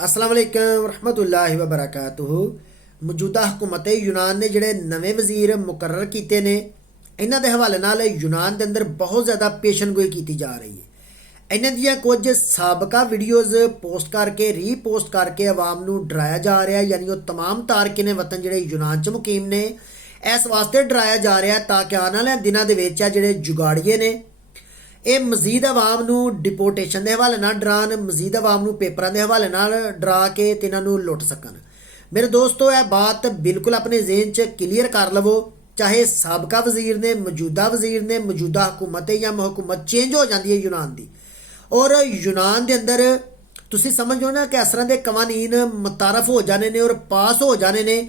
अस्सलाम वालेकुम रहमतुल्लाहि व बरकातुहू। मौजूदा हुकूमत यूनान ने ਜਿਹੜੇ ਨਵੇਂ ਵਜ਼ੀਰ ਮੁਕਰਰ ਕੀਤੇ ਨੇ ਇਹਨਾਂ ਦੇ ਹਵਾਲੇ ਨਾਲ यूनान ਦੇ ਅੰਦਰ ਬਹੁਤ ਜ਼ਿਆਦਾ ਪੇਸ਼ਨਗੋਈ ਕੀਤੀ ਜਾ ਰਹੀ ਹੈ। ਇਹਨਾਂ ਦੀਆਂ ਕੁਝ ਸਾਬਕਾ ਵੀਡੀਓਜ਼ ਪੋਸਟ ਕਰਕੇ ਰੀਪੋਸਟ ਕਰਕੇ ਆਵਾਮ ਨੂੰ ਡਰਾਇਆ ਜਾ ਰਿਹਾ ਹੈ, ਯਾਨੀ ਉਹ तमाम ਤਾਰਕਿਨ ਵਤਨ ਜਿਹੜੇ यूनान 'ਚ ਮੁਕੀਮ ਨੇ ਇਸ ਵਾਸਤੇ ਡਰਾਇਆ ਜਾ ਰਿਹਾ ਤਾਂ ਕਿ ਆਉਣ ਵਾਲੇ ਦਿਨਾਂ ਦੇ ਵਿੱਚ ਜਿਹੜੇ ਜੁਗਾੜੀਏ ਨੇ ਇਹ ਮਜ਼ੀਦ ਆਵਾਮ ਨੂੰ ਡਿਪੋਰਟੇਸ਼ਨ ਦੇ ਹਵਾਲੇ ਨਾਲ ਡਰਾਉਣ, ਮਜ਼ੀਦ ਆਵਾਮ ਨੂੰ ਪੇਪਰਾਂ ਦੇ ਹਵਾਲੇ ਨਾਲ ਡਰਾ ਕੇ ਤੇ ਇਹਨਾਂ ਨੂੰ ਲੁੱਟ ਸਕਣ। ਮੇਰੇ ਦੋਸਤੋ ਇਹ ਬਾਤ ਬਿਲਕੁਲ ਆਪਣੇ ਜ਼ਿਹਨ 'ਚ ਕਲੀਅਰ ਕਰ ਲਵੋ, ਚਾਹੇ ਸਾਬਕਾ ਵਜ਼ੀਰ ਨੇ, ਮੌਜੂਦਾ ਵਜ਼ੀਰ ਨੇ, ਮੌਜੂਦਾ ਹਕੂਮਤ ਹੈ ਜਾਂ ਹਕੂਮਤ ਚੇਂਜ ਹੋ ਜਾਂਦੀ ਹੈ यूनान ਦੀ, ਔਰ यूनान ਦੇ ਅੰਦਰ ਤੁਸੀਂ ਸਮਝੋ ਨਾ ਕਿ ਇਸ ਤਰ੍ਹਾਂ ਦੇ ਕਵਾਨੀਨ ਮੁਤਾਰਫ ਹੋ ਜਾਣੇ ਨੇ ਔਰ ਪਾਸ ਹੋ ਜਾਣੇ ਨੇ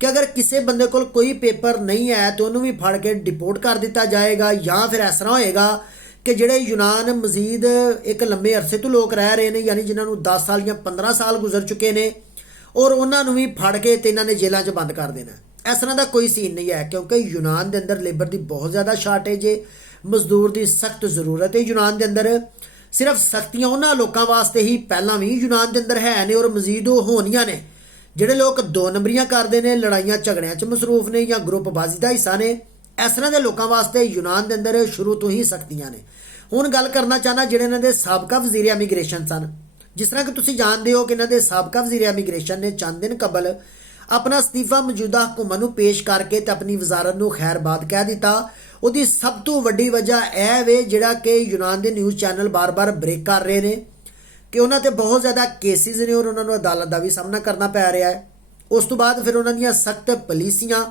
ਕਿ ਅਗਰ ਕਿਸੇ ਬੰਦੇ ਕੋਲ ਕੋਈ ਪੇਪਰ ਨਹੀਂ ਹੈ ਤਾਂ ਉਹਨੂੰ ਵੀ ਫੜ ਕੇ ਡਿਪੋਰਟ ਕਰ ਦਿੱਤਾ ਜਾਏਗਾ, ਜਾਂ ਫਿਰ ਇਸ ਤਰ੍ਹਾਂ ਹੋਏਗਾ ਕਿ ਜਿਹੜੇ यूनान ਮਜ਼ੀਦ ਇੱਕ ਲੰਬੇ ਅਰਸੇ ਤੋਂ ਲੋਕ ਰਹਿ ਰਹੇ ਨੇ, ਯਾਨੀ ਜਿਨ੍ਹਾਂ ਨੂੰ 10 ਸਾਲ ਜਾਂ 15 ਸਾਲ ਗੁਜ਼ਰ ਚੁੱਕੇ ਨੇ, ਔਰ ਉਹਨਾਂ ਨੂੰ ਵੀ ਫੜ ਕੇ ਤੇ ਇਹਨਾਂ ਨੇ ਜੇਲ੍ਹਾਂ 'ਚ ਬੰਦ ਕਰ ਦੇਣਾ। ਇਸ ਤਰ੍ਹਾਂ ਦਾ ਕੋਈ ਸੀਨ ਨਹੀਂ ਹੈ, ਕਿਉਂਕਿ यूनान ਦੇ ਅੰਦਰ ਲੇਬਰ ਦੀ ਬਹੁਤ ਜ਼ਿਆਦਾ ਸ਼ਾਰਟੇਜ ਹੈ, ਮਜ਼ਦੂਰ ਦੀ ਸਖਤ ਜ਼ਰੂਰਤ ਹੈ। यूनान ਦੇ ਅੰਦਰ ਸਿਰਫ ਸਖਤੀਆਂ ਉਹਨਾਂ ਲੋਕਾਂ ਵਾਸਤੇ ਹੀ ਪਹਿਲਾਂ ਵੀ यूनान ਦੇ ਅੰਦਰ ਹੈ ਨੇ ਔਰ ਮਜ਼ੀਦ ਉਹ ਹੋਣੀਆਂ ਨੇ ਜਿਹੜੇ ਲੋਕ ਦੋ ਨੰਬਰੀਆਂ ਕਰਦੇ ਨੇ, ਲੜਾਈਆਂ ਝਗੜਿਆਂ 'ਚ ਮਸਰੂਫ ਨੇ ਜਾਂ ਗਰੁੱਪਬਾਜ਼ੀ ਦਾ ਹਿੱਸਾ ਨੇ। ਇਸ ਤਰ੍ਹਾਂ ਦੇ ਲੋਕਾਂ ਵਾਸਤੇ यूनान ਦੇ ਅੰਦਰ ਸ਼ੁਰੂ ਤੋਂ ਹੀ ਸਖਤੀਆਂ ਨੇ। ਹੁਣ ਗੱਲ ਕਰਨਾ ਚਾਹਨਾ ਜਿਹੜੇ ਇਹਨਾਂ ਦੇ ਸਾਬਕਾ ਵਜ਼ੀਰ ਇਮੀਗ੍ਰੇਸ਼ਨ ਸਨ। ਜਿਸ ਤਰ੍ਹਾਂ ਕਿ ਤੁਸੀਂ ਜਾਣਦੇ ਹੋ ਕਿ ਇਹਨਾਂ ਦੇ ਸਾਬਕਾ ਵਜ਼ੀਰ ਇਮੀਗ੍ਰੇਸ਼ਨ ਨੇ ਚੰਦ ਦਿਨ ਕਬਲ ਆਪਣਾ ਅਸਤੀਫਾ ਮੌਜੂਦਾ ਹਕੂਮਤ ਨੂੰ ਪੇਸ਼ ਕਰਕੇ ਤੇ ਆਪਣੀ ਵਜ਼ਾਰਤ ਨੂੰ ਖੈਰਬਾਦ ਕਹਿ ਦਿੱਤਾ। ਉਹਦੀ ਸਭ ਤੋਂ ਵੱਡੀ ਵਜ੍ਹਾ ਇਹ ਵੇ ਜਿਹੜਾ ਕਿ यूनान ਦੇ ਨਿਊਜ਼ ਚੈਨਲ ਬਾਰ-ਬਾਰ ਬ੍ਰੇਕ ਕਰ ਰਹੇ ਨੇ ਕਿ ਉਹਨਾਂ ਤੇ ਬਹੁਤ ਜ਼ਿਆਦਾ ਕੇਸਿਸ ਨੇ ਔਰ ਉਹਨਾਂ ਨੂੰ ਅਦਾਲਤ ਦਾ ਵੀ ਸਾਹਮਣਾ ਕਰਨਾ ਪੈ ਰਿਹਾ ਹੈ। ਉਸ ਤੋਂ ਬਾਅਦ ਫਿਰ ਉਹਨਾਂ ਦੀਆਂ ਸਖਤ ਪਾਲਿਸੀਆਂ,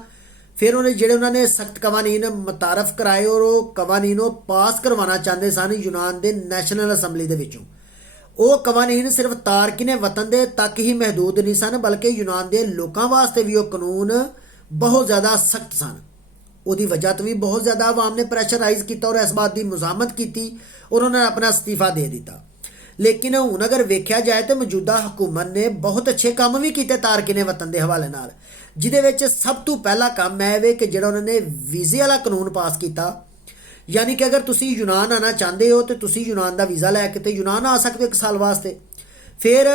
ਫਿਰ ਉਹਨਾਂ ਨੇ ਸਖਤ ਕਵਾਨੀਨ ਮੁਤਾਰਫ ਕਰਾਏ ਔਰ ਉਹ ਕਵਾਨੀਨ ਉਹ ਪਾਸ ਕਰਵਾਉਣਾ ਚਾਹੁੰਦੇ ਸਨ यूनान ਦੇ ਨੈਸ਼ਨਲ ਅਸੈਂਬਲੀ ਦੇ ਵਿੱਚੋਂ। ਉਹ ਕਵਾਨੀਨ ਸਿਰਫ ਤਾਰਕਿਨ ਵਤਨ ਦੇ ਤੱਕ ਹੀ ਮਹਦੂਦ ਨਹੀਂ ਸਨ, ਬਲਕਿ यूनान ਦੇ ਲੋਕਾਂ ਵਾਸਤੇ ਵੀ ਉਹ ਕਾਨੂੰਨ ਬਹੁਤ ਜ਼ਿਆਦਾ ਸਖਤ ਸਨ। ਉਹਦੀ ਵਜ੍ਹਾ ਤੋਂ ਵੀ ਬਹੁਤ ਜ਼ਿਆਦਾ ਆਵਾਮ ਨੇ ਪ੍ਰੈਸ਼ਰਾਈਜ਼ ਕੀਤਾ ਔਰ ਇਸ ਬਾਤ ਦੀ ਮੁਜ਼ਾਮਤ ਕੀਤੀ ਔਰ ਉਹਨਾਂ ਨੇ ਆਪਣਾ ਅਸਤੀਫਾ ਦੇ ਦਿੱਤਾ। ਲੇਕਿਨ ਹੁਣ ਅਗਰ ਵੇਖਿਆ ਜਾਏ ਤਾਂ ਮੌਜੂਦਾ ਹਕੂਮਤ ਨੇ ਬਹੁਤ ਅੱਛੇ ਕੰਮ ਵੀ ਕੀਤੇ ਤਾਰਕਿਨ ਵਤਨ ਦੇ ਹਵਾਲੇ ਨਾਲ, ਜਿਹਦੇ ਵਿੱਚ ਸਭ ਤੋਂ ਪਹਿਲਾ ਕੰਮ ਹੈ ਵੇ ਕਿ ਜਿਹੜਾ ਉਹਨਾਂ ਨੇ ਵੀਜ਼ੇ ਵਾਲਾ ਕਾਨੂੰਨ ਪਾਸ ਕੀਤਾ। ਯਾਨੀ ਕਿ ਅਗਰ ਤੁਸੀਂ यूनान ਆਉਣਾ ਚਾਹੁੰਦੇ ਹੋ ਤੇ ਤੁਸੀਂ यूनान ਦਾ ਵੀਜ਼ਾ ਲੈ ਕੇ ਤੇ यूनान ਆ ਸਕਦੇ ਹੋ 1 ਸਾਲ ਵਾਸਤੇ। ਫਿਰ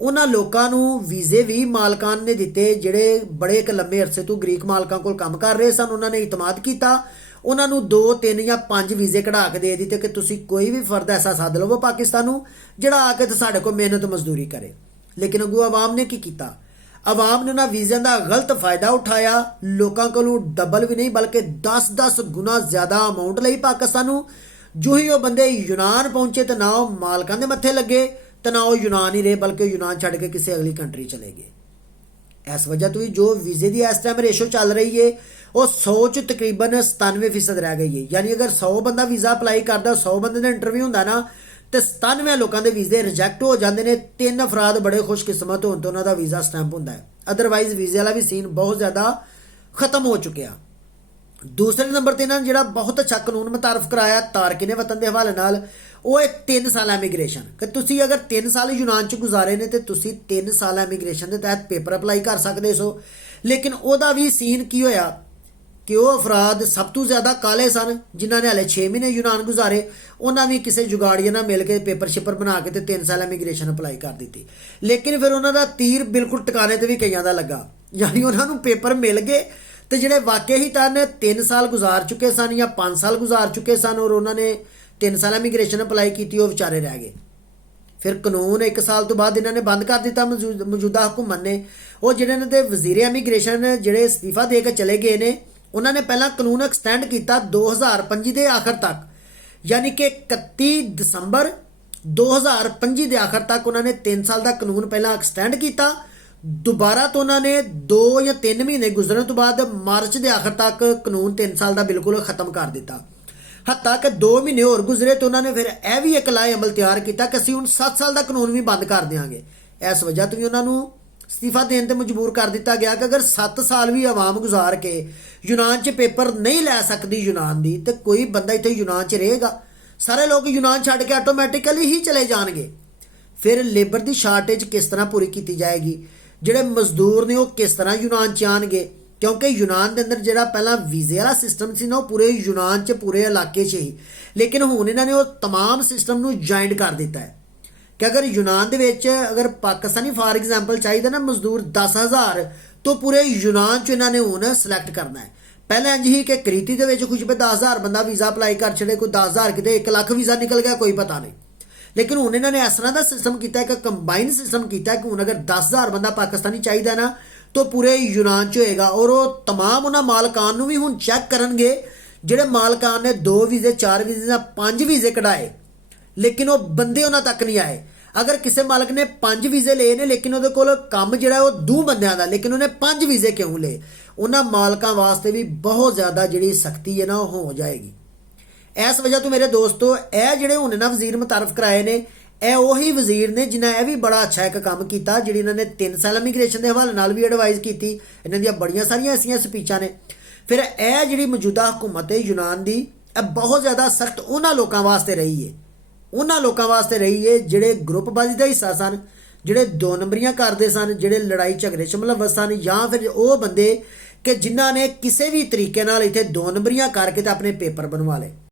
ਉਹਨਾਂ ਲੋਕਾਂ ਨੂੰ ਵੀਜ਼ੇ ਵੀ ਮਾਲਕਾਂ ਨੇ ਦਿੱਤੇ ਜਿਹੜੇ ਬੜੇ ਇੱਕ ਲੰਬੇ ਅਰਸੇ ਤੋਂ ਗ੍ਰੀਕ ਮਾਲਕਾਂ ਕੋਲ ਕੰਮ ਕਰ ਰਹੇ ਸਨ। ਉਹਨਾਂ ਨੇ ਇਤਮਾਦ ਕੀਤਾ, ਉਹਨਾਂ ਨੂੰ 2, 3 ਜਾਂ 5 ਵੀਜ਼ੇ ਕਢਾ ਕੇ ਦੇ ਦਿੱਤੇ ਕਿ ਤੁਸੀਂ ਕੋਈ ਵੀ ਫਰਦ ਐਸਾ ਸੱਦ ਲਵੋ ਪਾਕਿਸਤਾਨ ਨੂੰ ਜਿਹੜਾ ਆ ਕੇ ਤੇ ਸਾਡੇ ਕੋਲ ਮਿਹਨਤ ਮਜ਼ਦੂਰੀ ਕਰੇ। ਲੇਕਿਨ ਅੱਗੋਂ ਆਵਾਮ ਨੇ ਕੀ ਕੀਤਾ? ਆਵਾਮ ਨੇ ਉਹਨਾਂ ਵੀਜ਼ਿਆਂ ਦਾ ਗਲਤ ਫਾਇਦਾ ਉਠਾਇਆ, ਲੋਕਾਂ ਕੋਲੋਂ ਡਬਲ ਵੀ ਨਹੀਂ ਬਲਕਿ 10-10 ਗੁਣਾ ਜ਼ਿਆਦਾ ਅਮਾਉਂਟ ਲਈ ਪਾਕਿਸਤਾਨ ਨੂੰ। ਜੋ ਹੀ ਉਹ ਬੰਦੇ यूनान ਪਹੁੰਚੇ ਤੇ ਨਾ ਉਹ ਮਾਲਕਾਂ ਦੇ ਮੱਥੇ ਲੱਗੇ ਤੇ ਨਾ ਉਹ यूनान ਹੀ ਰਹੇ, ਬਲਕਿ यूनान ਛੱਡ ਕੇ ਕਿਸੇ ਅਗਲੀ ਕੰਟਰੀ ਚਲੇ ਗਏ। ਇਸ ਵਜ੍ਹਾ ਤੋਂ ਵੀ ਜੋ ਵੀਜ਼ੇ ਦੀ ਇਸ ਟਾਈਮ ਰੇਸ਼ੋ ਚੱਲ ਰਹੀ ਹੈ ਉਹ 100 'ਚ ਤਕਰੀਬਨ 97% ਰਹਿ ਗਈ ਹੈ। ਯਾਨੀ ਅਗਰ 100 ਬੰਦਾ ਵੀਜ਼ਾ ਅਪਲਾਈ ਕਰਦਾ, 100 ਬੰਦੇ ਦਾ ਇੰਟਰਵਿਊ ਹੁੰਦਾ ਨਾ, ਤੇ 97 ਲੋਕਾਂ ਦੇ ਵੀਜ਼ੇ ਰਿਜੈਕਟ ਹੋ ਜਾਂਦੇ ਨੇ। 3 ਅਫਰਾਦ ਬੜੇ ਖੁਸ਼ਕਿਸਮਤ ਹੋਣ ਤੋਂ ਉਹਨਾਂ ਦਾ ਵੀਜ਼ਾ ਸਟੈਂਪ ਹੁੰਦਾ ਹੈ, ਅਦਰਵਾਈਜ਼ ਵੀਜ਼ੇ ਵਾਲਾ ਵੀ ਸੀਨ ਬਹੁਤ ਜ਼ਿਆਦਾ ਖਤਮ ਹੋ ਚੁੱਕਿਆ। ਦੂਸਰੇ ਨੰਬਰ ਤੇ ਇਹਨਾਂ ਨੇ ਜਿਹੜਾ ਬਹੁਤ ਅੱਛਾ ਕਾਨੂੰਨ ਮੁਤਾਰਫ ਕਰਾਇਆ ਤਾਰਕਿਨ ਵਤਨ ਦੇ ਹਵਾਲੇ ਨਾਲ, ਉਹ ਹੈ 3 ਸਾਲ ਇਮੀਗ੍ਰੇਸ਼ਨ। ਕਿ ਤੁਸੀਂ ਅਗਰ 3 ਸਾਲ यूनान 'ਚ ਗੁਜ਼ਾਰੇ ਨੇ ਤੇ ਤੁਸੀਂ 3 ਸਾਲ ਇਮੀਗ੍ਰੇਸ਼ਨ ਦੇ ਤਹਿਤ ਪੇਪਰ ਅਪਲਾਈ ਕਰ ਸਕਦੇ ਸੋ। ਲੇਕਿਨ ਉਹਦਾ ਵੀ ਸੀਨ ਕੀ ਹੋਇਆ ਕਿ ਉਹ ਅਫਰਾਦ ਸਭ ਤੋਂ ਜ਼ਿਆਦਾ ਕਾਲੇ ਸਨ ਜਿਨ੍ਹਾਂ ਨੇ ਹਲੇ 6 ਮਹੀਨੇ यूनान ਗੁਜ਼ਾਰੇ, ਉਹਨਾਂ ਵੀ ਕਿਸੇ ਜੁਗਾੜੀਏ ਨਾਲ ਮਿਲ ਕੇ ਪੇਪਰ ਸ਼ਿਪਰ ਬਣਾ ਕੇ ਤੇ 3 ਸਾਲ ਇਮੀਗ੍ਰੇਸ਼ਨ ਅਪਲਾਈ ਕਰ ਦਿੱਤੀ। ਲੇਕਿਨ ਫਿਰ ਉਹਨਾਂ ਦਾ ਤੀਰ ਬਿਲਕੁਲ ਟਿਕਾਣੇ ਤੇ ਵੀ ਕਈਆਂ ਦਾ ਲੱਗਾ, ਯਾਨੀ ਉਹਨਾਂ ਨੂੰ ਪੇਪਰ ਮਿਲ ਗਏ ਤੇ ਜਿਹੜੇ ਵਾਕਿਆ ਹੀ ਤਾਂ 3 ਸਾਲ ਗੁਜ਼ਾਰ ਚੁੱਕੇ ਸਨ ਜਾਂ 5 ਸਾਲ ਗੁਜ਼ਾਰ ਚੁੱਕੇ ਸਨ ਔਰ ਉਹਨਾਂ ਨੇ 3 ਸਾਲ ਇਮੀਗ੍ਰੇਸ਼ਨ ਅਪਲਾਈ ਕੀਤੀ, ਉਹ ਵਿਚਾਰੇ ਰਹਿ ਗਏ। ਫਿਰ ਕਾਨੂੰਨ 1 ਸਾਲ ਤੋਂ ਬਾਅਦ ਇਹਨਾਂ ਨੇ ਬੰਦ ਕਰ ਦਿੱਤਾ ਮੌਜੂਦਾ ਹਕੂਮਤ ਨੇ। ਉਹ ਜਿਹੜੇ ਇਹਨਾਂ ਦੇ ਵਜ਼ੀਰ ਇਮੀਗ੍ਰੇਸ਼ਨ ਜਿਹੜੇ ਅਸਤੀਫਾ ਦੇ ਕੇ ਚਲੇ ਗਏ ਨੇ, ਉਹਨਾਂ ਨੇ ਪਹਿਲਾਂ ਕਾਨੂੰਨ ਐਕਸਟੈਂਡ ਕੀਤਾ 2025 ਦੇ ਆਖਰ ਤੱਕ, ਯਾਨੀ ਕਿ 31 ਦਸੰਬਰ 2025 ਦੇ ਆਖਰ ਤੱਕ ਉਹਨਾਂ ਨੇ 3 ਸਾਲ ਦਾ ਕਾਨੂੰਨ ਪਹਿਲਾਂ ਐਕਸਟੈਂਡ ਕੀਤਾ। ਦੁਬਾਰਾ ਤੋਂ ਉਹਨਾਂ ਨੇ 2 ਜਾਂ 3 ਮਹੀਨੇ ਗੁਜ਼ਰਨ ਤੋਂ ਬਾਅਦ ਮਾਰਚ ਦੇ ਆਖਰ ਤੱਕ ਕਾਨੂੰਨ 3 ਸਾਲ ਦਾ ਬਿਲਕੁਲ ਖਤਮ ਕਰ ਦਿੱਤਾ। ਹੱਤਾ ਕਿ 2 ਮਹੀਨੇ ਹੋਰ ਗੁਜ਼ਰੇ ਤਾਂ ਉਹਨਾਂ ਨੇ ਫਿਰ ਇਹ ਵੀ ਇੱਕ ਲਾਏ ਅਮਲ ਤਿਆਰ ਕੀਤਾ ਕਿ ਅਸੀਂ ਹੁਣ 7 ਸਾਲ ਦਾ ਕਾਨੂੰਨ ਵੀ ਬੰਦ ਕਰ ਦਿਆਂਗੇ। ਇਸ ਵਜ੍ਹਾ ਤੋਂ ਵੀ ਉਹਨਾਂ ਨੂੰ ਅਸਤੀਫਾ ਦੇਣ ਤੇ ਮਜਬੂਰ ਕਰ ਦਿੱਤਾ ਗਿਆ ਕਿ ਅਗਰ 7 ਸਾਲ ਵੀ ਆਵਾਮ ਗੁਜ਼ਾਰ ਕੇ यूनान 'ਚ ਪੇਪਰ ਨਹੀਂ ਲੈ ਸਕਦੀ यूनान ਦੀ ਤੇ ਕੋਈ ਬੰਦਾ ਇੱਥੇ यूनान 'ਚ ਰਹੇਗਾ? ਸਾਰੇ ਲੋਕ यूनान ਛੱਡ ਕੇ ਆਟੋਮੈਟਿਕਲੀ ਹੀ ਚਲੇ ਜਾਣਗੇ। ਫਿਰ ਲੇਬਰ ਦੀ ਸ਼ਾਰਟੇਜ ਕਿਸ ਤਰ੍ਹਾਂ ਪੂਰੀ ਕੀਤੀ ਜਾਏਗੀ? ਜਿਹੜੇ ਮਜ਼ਦੂਰ ਨੇ ਉਹ ਕਿਸ ਤਰ੍ਹਾਂ यूनान 'ਚ ਆਣਗੇ? ਕਿਉਂਕਿ यूनान ਦੇ ਅੰਦਰ ਜਿਹੜਾ ਪਹਿਲਾਂ ਵੀਜ਼ੇ ਵਾਲਾ ਸਿਸਟਮ ਸੀ ਨਾ, ਉਹ ਪੂਰੇ यूनान 'ਚ ਪੂਰੇ ਇਲਾਕੇ 'ਚ ਹੀ, ਲੇਕਿਨ ਹੁਣ ਇਹਨਾਂ ਨੇ ਉਹ तमाम ਸਿਸਟਮ ਨੂੰ ਜੁਆਇੰਟ ਕਰ ਦਿੱਤਾ ਹੈ। ਕਿ ਅਗਰ ਯੂਨਾਨ ਦੇ ਵਿੱਚ ਅਗਰ ਪਾਕਿਸਤਾਨੀ ਫਾਰ ਐਗਜ਼ਾਮਪਲ ਚਾਹੀਦਾ ਨਾ ਮਜ਼ਦੂਰ 10,000 ਤੋਂ ਪੂਰੇ ਯੂਨਾਨ 'ਚ ਇਹਨਾਂ ਨੇ ਹੁਣ ਸਿਲੈਕਟ ਕਰਨਾ ਹੈ। ਪਹਿਲਾਂ ਇੰਝ ਹੀ ਕਿ ਕ੍ਰੀਤੀ ਦੇ ਵਿੱਚ ਕੁਝ 10,000 ਬੰਦਾ ਵੀਜ਼ਾ ਅਪਲਾਈ ਕਰ ਛੜੇ, ਕੋਈ 10,000 ਕਿਤੇ 1 ਲੱਖ ਵੀਜ਼ਾ ਨਿਕਲ ਗਿਆ, ਕੋਈ ਪਤਾ ਨਹੀਂ। ਲੇਕਿਨ ਹੁਣ ਇਹਨਾਂ ਨੇ ਇਸ ਤਰ੍ਹਾਂ ਦਾ ਸਿਸਟਮ ਕੀਤਾ ਹੈ ਕਿ ਕੰਬਾਈਨ ਸਿਸਟਮ ਕੀਤਾ ਕਿ ਹੁਣ ਅਗਰ 10,000 ਬੰਦਾ ਪਾਕਿਸਤਾਨੀ ਚਾਹੀਦਾ ਨਾ ਤਾਂ ਪੂਰੇ ਯੂਨਾਨ 'ਚ ਹੋਏਗਾ। ਔਰ ਉਹ तमाम ਉਹਨਾਂ ਮਾਲਕਾਨ ਨੂੰ ਵੀ ਹੁਣ ਚੈੱਕ ਕਰਨਗੇ ਜਿਹੜੇ ਮਾਲਕਾਨ ਨੇ 2 ਵੀਜ਼ੇ 4 ਵੀਜ਼ੇ ਜਾਂ 5 ਵੀਜ਼ੇ ਕਢਾਏ ਲੇਕਿਨ ਉਹ ਬੰਦੇ ਉਹਨਾਂ ਤੱਕ ਨਹੀਂ ਆਏ। ਅਗਰ ਕਿਸੇ ਮਾਲਕ ਨੇ 5 ਵੀਜ਼ੇ ਲਏ ਨੇ ਲੇਕਿਨ ਉਹਦੇ ਕੋਲ ਕੰਮ ਜਿਹੜਾ ਉਹ 2 ਬੰਦਿਆਂ ਦਾ, ਲੇਕਿਨ ਉਹਨੇ 5 ਵੀਜ਼ੇ ਕਿਉਂ ਲਏ, ਉਹਨਾਂ ਮਾਲਕਾਂ ਵਾਸਤੇ ਵੀ ਬਹੁਤ ਜ਼ਿਆਦਾ ਜਿਹੜੀ ਸਖਤੀ ਹੈ ਨਾ ਉਹ ਹੋ ਜਾਏਗੀ। ਇਸ ਵਜ੍ਹਾ ਤੋਂ ਮੇਰੇ ਦੋਸਤੋ ਇਹ ਜਿਹੜੇ ਹੁਣ ਇਹਨਾਂ ਵਜ਼ੀਰ ਮੁਤਾਰਫ ਕਰਾਏ ਨੇ ਇਹ ਉਹੀ ਵਜ਼ੀਰ ਨੇ ਜਿਨ੍ਹਾਂ ਇਹ ਵੀ ਬੜਾ ਅੱਛਾ ਇੱਕ ਕੰਮ ਕੀਤਾ, ਜਿਹੜੀ ਇਹਨਾਂ ਨੇ 3 ਸਾਲ ਇਮੀਗ੍ਰੇਸ਼ਨ ਦੇ ਹਵਾਲੇ ਨਾਲ ਵੀ ਐਡਵਾਈਜ਼ ਕੀਤੀ। ਇਹਨਾਂ ਦੀਆਂ ਬੜੀਆਂ ਸਾਰੀਆਂ ਐਸੀਆਂ ਸਪੀਚਾਂ ਨੇ। ਫਿਰ ਇਹ ਜਿਹੜੀ ਮੌਜੂਦਾ ਹਕੂਮਤ ਹੈ ਯੂਨਾਨ ਦੀ ਇਹ ਬਹੁਤ ਜ਼ਿਆਦਾ ਸਖਤ ਉਹਨਾਂ ਲੋਕਾਂ ਵਾਸਤੇ ਰਹੀ ਹੈ, ਉਹਨਾਂ ਲੋਕਾਂ ਵਾਸਤੇ ਰਹੀ ਹੈ ਜਿਹੜੇ ਗਰੁੱਪਬਾਜ਼ੀ ਦਾ ਹਿੱਸਾ ਸਨ, ਜਿਹੜੇ 2 ਨੰਬਰੀਆਂ ਕਰਦੇ ਸਨ, ਜਿਹੜੇ ਲੜਾਈ ਝਗੜੇ 'ਚ ਮੁਲੱਵਸ ਸਨ, ਜਾਂ ਫਿਰ ਉਹ ਬੰਦੇ ਕਿ ਜਿਨ੍ਹਾਂ ਨੇ ਕਿਸੇ ਵੀ ਤਰੀਕੇ ਨਾਲ ਇੱਥੇ 2 ਨੰਬਰੀਆਂ ਕਰਕੇ ਤਾਂ ਆਪਣੇ ਪੇਪਰ ਬਣਵਾ ਲਏ।